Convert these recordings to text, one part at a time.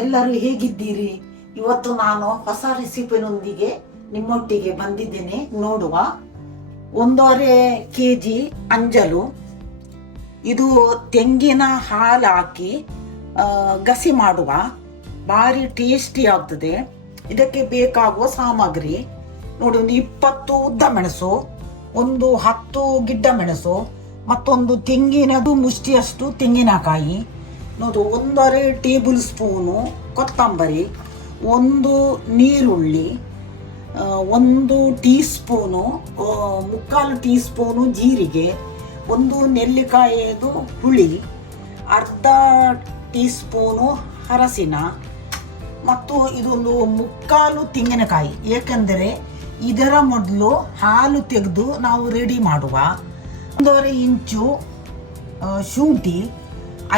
ಎಲ್ಲರೂ ಹೇಗಿದ್ದೀರಿ? ಇವತ್ತು ನಾನು ಹೊಸ ರೆಸಿಪಿನೊಂದಿಗೆ ನಿಮ್ಮೊಟ್ಟಿಗೆ ಬಂದಿದ್ದೇನೆ. ನೋಡುವ. 1.5 kg ಅಂಜಲು. ಇದು ತೆಂಗಿನ ಹಾಲು ಹಾಕಿ ಗಸಿ ಮಾಡುವ ಭಾರಿ ಟೇಸ್ಟಿ ಆಗ್ತದೆ. ಇದಕ್ಕೆ ಬೇಕಾಗುವ ಸಾಮಗ್ರಿ ನೋಡಿ, ಒಂದು 20 ಉದ್ದ ಮೆಣಸು, ಒಂದು 10 ಗಿಡ್ಡ ಮೆಣಸು, ಮತ್ತೊಂದು ತೆಂಗಿನದು ಮುಷ್ಟಿಯಷ್ಟು ತೆಂಗಿನಕಾಯಿ ನೋಡಿ, 1.5 ಟೇಬಲ್ ಸ್ಪೂನು ಕೊತ್ತಂಬರಿ, ಒಂದು ನೀರುಳ್ಳಿ, 1 ಟೀ ಸ್ಪೂನು, 3/4 ಟೀ ಸ್ಪೂನು ಜೀರಿಗೆ, ಒಂದು ನೆಲ್ಲಿಕಾಯಿದು ಹುಳಿ, ಅರ್ಧ ಟೀ ಸ್ಪೂನು ಅರಸಿನ, ಮತ್ತು ಇದೊಂದು 3/4 ತೆಂಗಿನಕಾಯಿ. ಏಕೆಂದರೆ ಇದರ ಮೊದಲು ಹಾಲು ತೆಗೆದು ನಾವು ರೆಡಿ ಮಾಡುವ. 1.5 ಇಂಚು ಶುಂಠಿ,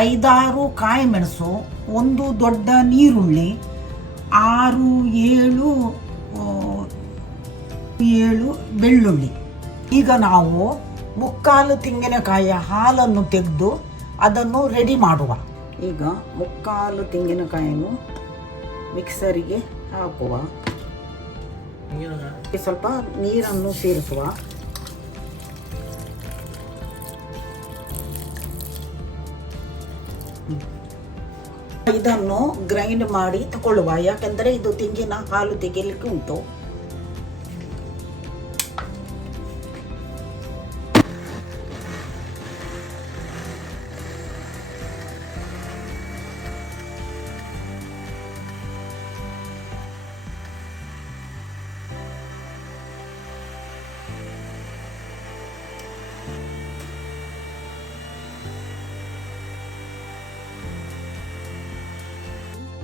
5-6 ಕಾಯಿ ಮೆಣಸು, ಒಂದು ದೊಡ್ಡ ನೀರುಳ್ಳಿ, 6-7 ಬೆಳ್ಳುಳ್ಳಿ. ಈಗ ನಾವು 3/4 ತೆಂಗಿನಕಾಯಿಯ ಹಾಲನ್ನು ತೆಗೆದು ಅದನ್ನು ರೆಡಿ ಮಾಡುವ. ಈಗ 3/4 ತೆಂಗಿನಕಾಯಿಯನ್ನು ಮಿಕ್ಸರಿಗೆ ಹಾಕುವ. ಸ್ವಲ್ಪ ನೀರನ್ನು ಸೇರಿಸುವ. ಇದನ್ನು ಗ್ರೈಂಡ್ ಮಾಡಿ ತಗೊಳ್ಳುವ, ಯಾಕೆಂದರೆ ಇದು ತೆಂಗಿನ ಹಾಲು ತೆಗೆಯಲಿಕ್ಕೆ ಉಂಟು.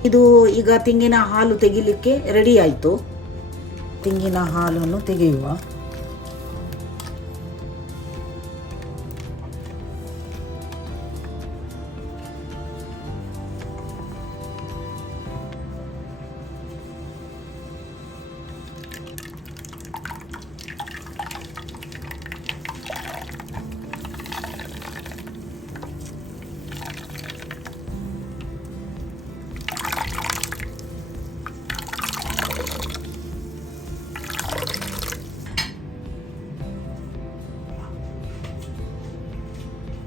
ಇದು ಈಗ ತೆಂಗಿನ ಹಾಲು ತೆಗಿಲಿಕ್ಕೆ ರೆಡಿ ಆಯಿತು. ತೆಂಗಿನ ಹಾಲನ್ನು ತೆಗೆಯುವ.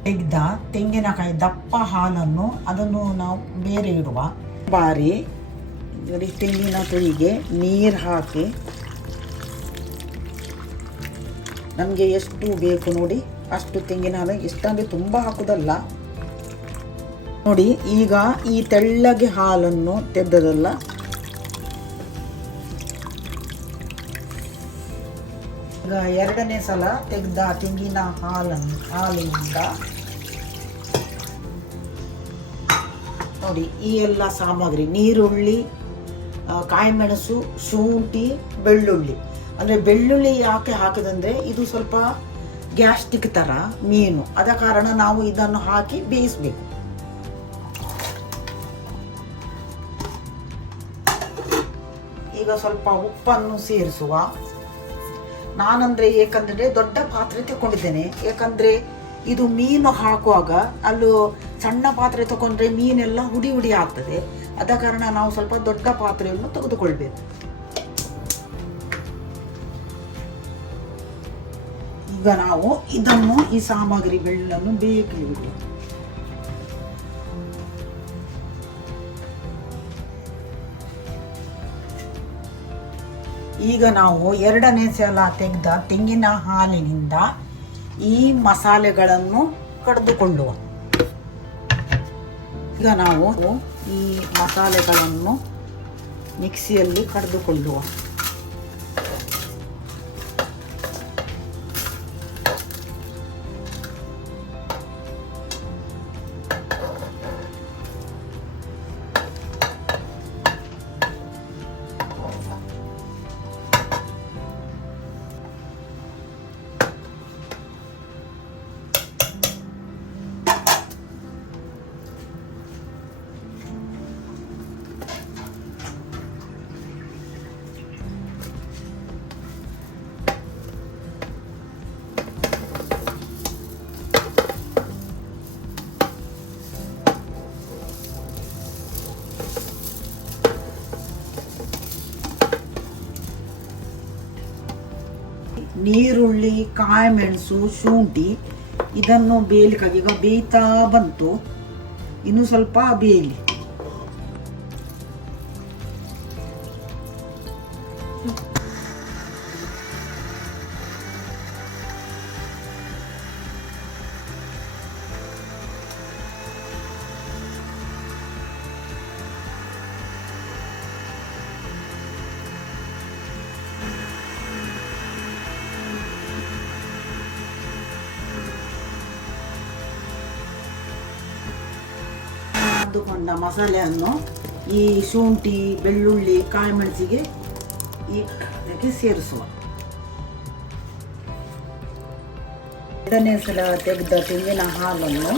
ತೆಗೆದ ತೆಂಗಿನಕಾಯಿ ದಪ್ಪ ಹಾಲನ್ನು ಅದನ್ನು ನಾವು ಬೇರೆ ಇಡುವ. ಬಾರಿ ತೆಂಗಿನ ತುಳಿಗೆ ನೀರು ಹಾಕಿ ನಮಗೆ ಎಷ್ಟು ಬೇಕು ನೋಡಿ ಅಷ್ಟು ತೆಂಗಿನ ಹಾಲು. ಎಷ್ಟಂದರೆ ತುಂಬ ಹಾಕೋದಲ್ಲ ನೋಡಿ. ಈಗ ಈ ತೆಳ್ಳಗೆ ಹಾಲನ್ನು ತೆಗೆದದಲ್ಲ, ಈಗ 2ನೇ ಸಲ ತೆಗೆದ ತೆಂಗಿನ ಹಾಲಿನಿಂದ ನೋಡಿ ಈ ಎಲ್ಲ ಸಾಮಗ್ರಿ, ನೀರುಳ್ಳಿ, ಕಾಯಿಮೆಣಸು, ಶುಂಠಿ, ಬೆಳ್ಳುಳ್ಳಿ. ಅಂದರೆ ಬೆಳ್ಳುಳ್ಳಿ ಯಾಕೆ ಹಾಕಿದಂದರೆ ಇದು ಸ್ವಲ್ಪ ಗ್ಯಾಸ್ಟ್ರಿಕ್ ಥರ ಮೀನು, ಆದ ಕಾರಣ ನಾವು ಇದನ್ನು ಹಾಕಿ ಬೇಯಿಸಬೇಕು. ಈಗ ಸ್ವಲ್ಪ ಉಪ್ಪನ್ನು ಸೇರಿಸುವ. ನಾನಂದರೆ ಏಕೆಂದರೆ ದೊಡ್ಡ ಪಾತ್ರೆ ತಗೊಂಡಿದ್ದೇನೆ, ಏಕೆಂದರೆ ಇದು ಮೀನು ಹಾಕುವಾಗ ಅಲ್ಲೂ ಸಣ್ಣ ಪಾತ್ರೆ ತಗೊಂಡ್ರೆ ಮೀನೆಲ್ಲ ಹುಡಿ ಹುಡಿ ಆಗ್ತದೆ. ಆದ ಕಾರಣ ನಾವು ಸ್ವಲ್ಪ ದೊಡ್ಡ ಪಾತ್ರೆಯನ್ನು ತೆಗೆದುಕೊಳ್ಬೇಕು. ಈಗ ನಾವು ಇದನ್ನು ಈ ಸಾಮಗ್ರಿಗಳನ್ನು ಬೇಯಿಸಬೇಕು. ಈಗ ನಾವು 2ನೇ ಸಲ ತೆಗೆದ ತೆಂಗಿನ ಹಾಲಿನಿಂದ ಈ ಮಸಾಲೆಗಳನ್ನು ಕಡಿದುಕೊಳ್ಳುವ. ಈಗ ನಾವು ಈ ಮಸಾಲೆಗಳನ್ನು ಮಿಕ್ಸಿಯಲ್ಲಿ ಕಡಿದುಕೊಳ್ಳುವ. ನೀರುಳ್ಳಿ, ಕಾಯಿಮೆಣಸು, ಶುಂಠಿ ಇದನ್ನು ಬೇಯಲಿಕ್ಕಾಗಿ ಈಗ ಬೇಯ್ತಾ ಬಂತು. ಇನ್ನು ಸ್ವಲ್ಪ ಬೇಯಲಿ. ಕೊಂಡ ಮಸಾಲೆಯನ್ನು ಈ ಶುಂಠಿ, ಬೆಳ್ಳುಳ್ಳಿ, ಕಾಯಿಮೆಣಸಿಗೆ ಇದಕ್ಕೆ ಸೇರಿಸುವ. ಎರಡನೇ ಸಲ ತೆಗೆದ ತೆಂಗಿನ ಹಾಲನ್ನು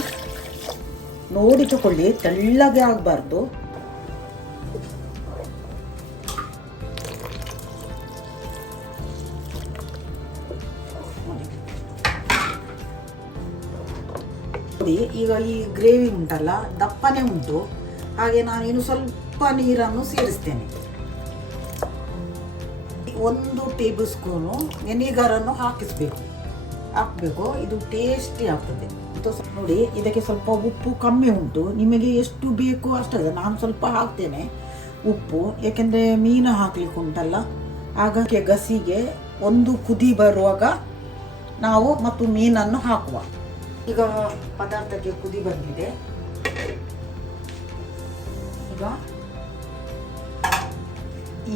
ನೋಡಿ ತಗೊಳ್ಳಿ, ತೆಳ್ಳಗೆ ಆಗಬಾರ್ದು. ಈಗ ಈ ಗ್ರೇವಿ ಉಂಟಲ್ಲ ದಪ್ಪನೆ ಉಂಟು, ಹಾಗೆ ನಾನು ಇನ್ನು ಸ್ವಲ್ಪ ನೀರನ್ನು ಸೇರಿಸ್ತೇನೆ. 1 ಟೇಬಲ್ ಸ್ಪೂನು ವೆನಿಗರನ್ನು ಹಾಕಬೇಕು. ಇದು ಟೇಸ್ಟಿ ಆಗ್ತದೆ. ನೋಡಿ, ಇದಕ್ಕೆ ಸ್ವಲ್ಪ ಉಪ್ಪು ಕಮ್ಮಿ ಉಂಟು. ನಿಮಗೆ ಎಷ್ಟು ಬೇಕು ಅಷ್ಟೇ. ನಾನು ಸ್ವಲ್ಪ ಹಾಕ್ತೇನೆ ಉಪ್ಪು, ಯಾಕೆಂದರೆ ಮೀನು ಹಾಕ್ಲಿಕ್ಕೆ ಉಂಟಲ್ಲ. ಹಾಗಾಗಿ ಗಸಿಗೆ ಒಂದು ಕುದಿ ಬರುವಾಗ ನಾವು ಮತ್ತು ಮೀನನ್ನು ಹಾಕುವ. ಈಗ ಪದಾರ್ಥಕ್ಕೆ ಕುದಿ ಬಂದಿದೆ.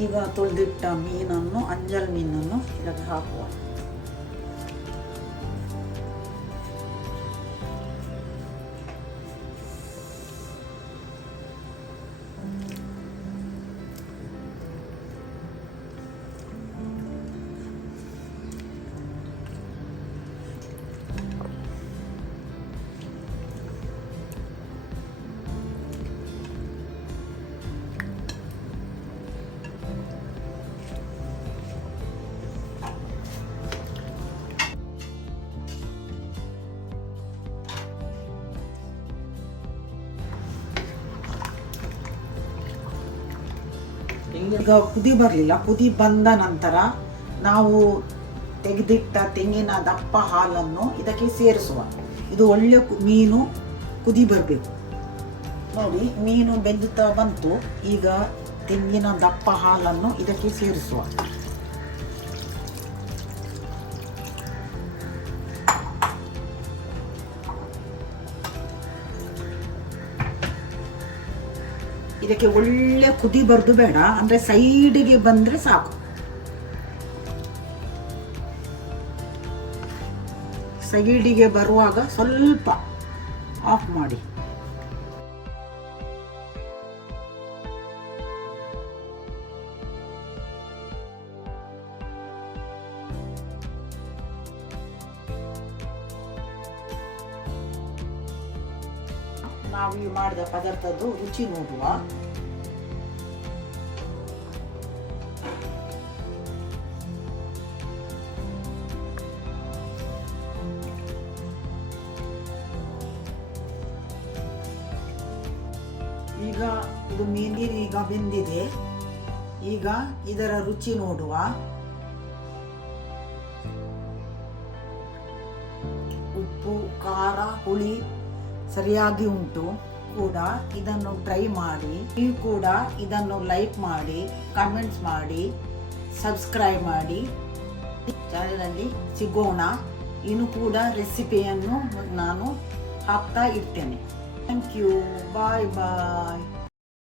ಈಗ ತೊಳೆದಿಟ್ಟ ಮೀನನ್ನು, ಅಂಜಲ್ ಮೀನನ್ನು ಇದಕ್ಕೆ ಹಾಕುವ. ಈಗ ಕುದಿ ಬರಲಿಲ್ಲ. ಕುದಿ ಬಂದ ನಂತರ ನಾವು ತೆಗೆದಿಟ್ಟ ತೆಂಗಿನ ದಪ್ಪ ಹಾಲನ್ನು ಇದಕ್ಕೆ ಸೇರಿಸುವ. ಇದು ಒಳ್ಳೆ ಮೀನು ಕುದಿ ಬರಬೇಕು. ನೋಡಿ, ಮೀನು ಬೆಂದುತ್ತಾ ಬಂತು. ಈಗ ತೆಂಗಿನ ದಪ್ಪ ಹಾಲನ್ನು ಇದಕ್ಕೆ ಸೇರಿಸುವ. ಇದಕ್ಕೆ ಒಳ್ಳೆ ಕುದಿ ಬರದು ಬೇಡ, ಅಂದ್ರೆ ಸೈಡಿಗೆ ಬಂದ್ರೆ ಸಾಕು. ಸೈಡಿಗೆ ಬರುವಾಗ ಸ್ವಲ್ಪ ಆಫ್ ಮಾಡಿ. ನಾವು ಈ ಮಾಡಿದ ಪದಾರ್ಥದ್ದು ರುಚಿ ನೋಡುವ. ಈಗ ಇದು ನೀರು ಈಗ ಬೆಂದಿದೆ. ಈಗ ಇದರ ರುಚಿ ನೋಡುವ. ಉಪ್ಪು, ಖಾರ, ಹುಳಿ ಸರಿಯಾಗಿ ಉಂಟು. ಕೂಡ ಇದನ್ನು ಟ್ರೈ ಮಾಡಿ. ನೀವು ಕೂಡ ಇದನ್ನು ಲೈಕ್ ಮಾಡಿ, ಕಮೆಂಟ್ಸ್ ಮಾಡಿ, ಸಬ್ಸ್ಕ್ರೈಬ್ ಮಾಡಿ. ಚಾನೆಲಲ್ಲಿ ಸಿಗೋಣ. ಇನ್ನು ಕೂಡ ರೆಸಿಪಿಯನ್ನು ನಾನು ಹಾಕ್ತಾ ಇರ್ತೇನೆ. Thank you. Bye bye.